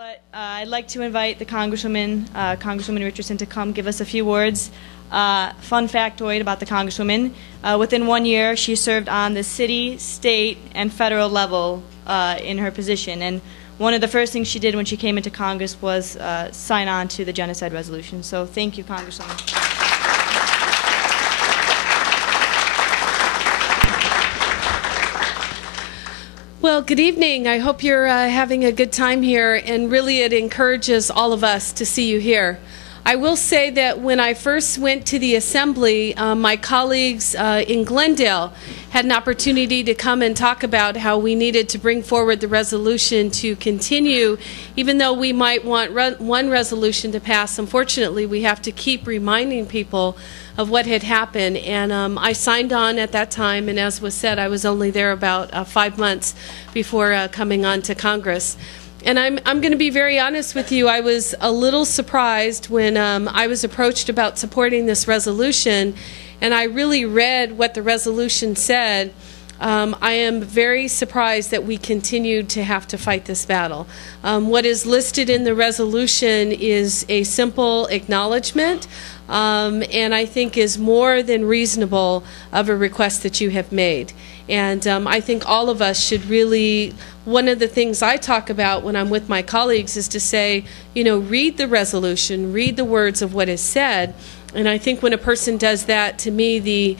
but I'd like to invite the Congresswoman Richardson, to come give us a few words. Fun factoid about the Congresswoman: within 1 year, she served on the city, state, and federal level in her position. And one of the first things she did when she came into Congress was sign on to the Genocide resolution. So thank you, Congresswoman. Well, good evening. I hope you're having a good time here, and really it encourages all of us to see you here. I will say that when I first went to the Assembly, my colleagues in Glendale had an opportunity to come and talk about how we needed to bring forward the resolution to continue. Even though we might want one resolution to pass, unfortunately we have to keep reminding people of what had happened. And I signed on at that time, and as was said, I was only there about 5 months before coming on to Congress. And I'm going to be very honest with you. I was a little surprised when I was approached about supporting this resolution, and I really read what the resolution said. I am very surprised that we continued to have to fight this battle. What is listed in the resolution is a simple acknowledgement, and I think is more than reasonable of a request that you have made. And I think all of us should really, one of the things I talk about when I'm with my colleagues is to say, you know, read the resolution, read the words of what is said. And I think when a person does that, to me, the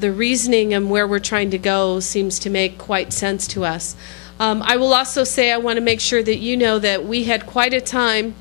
reasoning and where we're trying to go seems to make quite sense to us. I will also say I want to make sure that you know that we had quite a time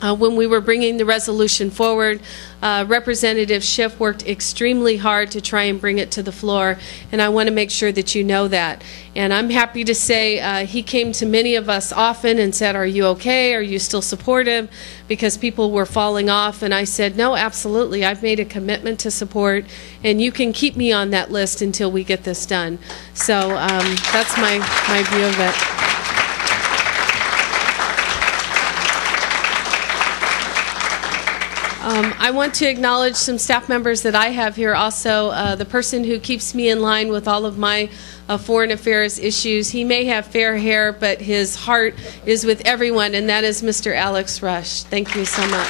when we were bringing the resolution forward. Representative Schiff worked extremely hard to try and bring it to the floor, and I want to make sure that you know that. And I'm happy to say he came to many of us often and said, "Are you okay? Are you still supportive?" Because people were falling off, and I said, "No, absolutely. I've made a commitment to support, and you can keep me on that list until we get this done." So that's my view of it. I want to acknowledge some staff members that I have here also. The person who keeps me in line with all of my foreign affairs issues. He may have fair hair, but his heart is with everyone, and that is Mr. Alex Rush. Thank you so much.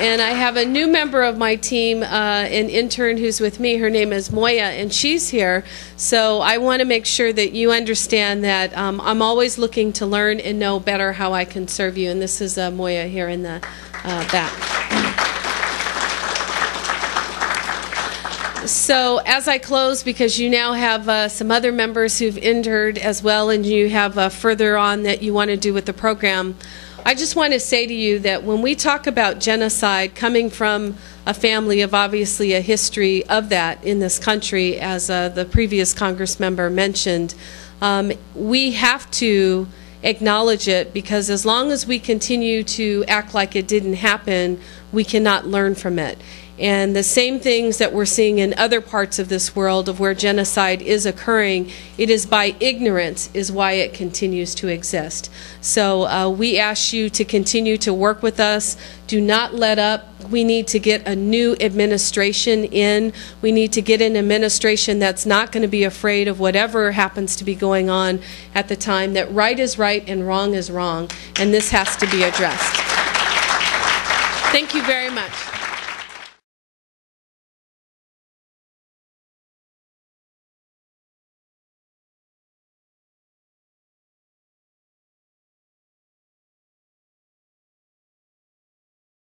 And I have a new member of my team, an intern who's with me. Her name is Moya, and she's here. So I want to make sure that you understand that I'm always looking to learn and know better how I can serve you. And this is Moya here in the back. So as I close, because you now have some other members who've entered as well, and you have further on that you want to do with the program, I just want to say to you that when we talk about genocide, coming from a family of obviously a history of that in this country, as the previous Congress member mentioned, we have to acknowledge it, because as long as we continue to act like it didn't happen, we cannot learn from it. And the same things that we're seeing in other parts of this world of where genocide is occurring, it is by ignorance is why it continues to exist. So we ask you to continue to work with us. Do not let up. We need to get a new administration in. We need to get an administration that's not going to be afraid of whatever happens to be going on at the time, that right is right and wrong is wrong, and this has to be addressed. Thank you very much.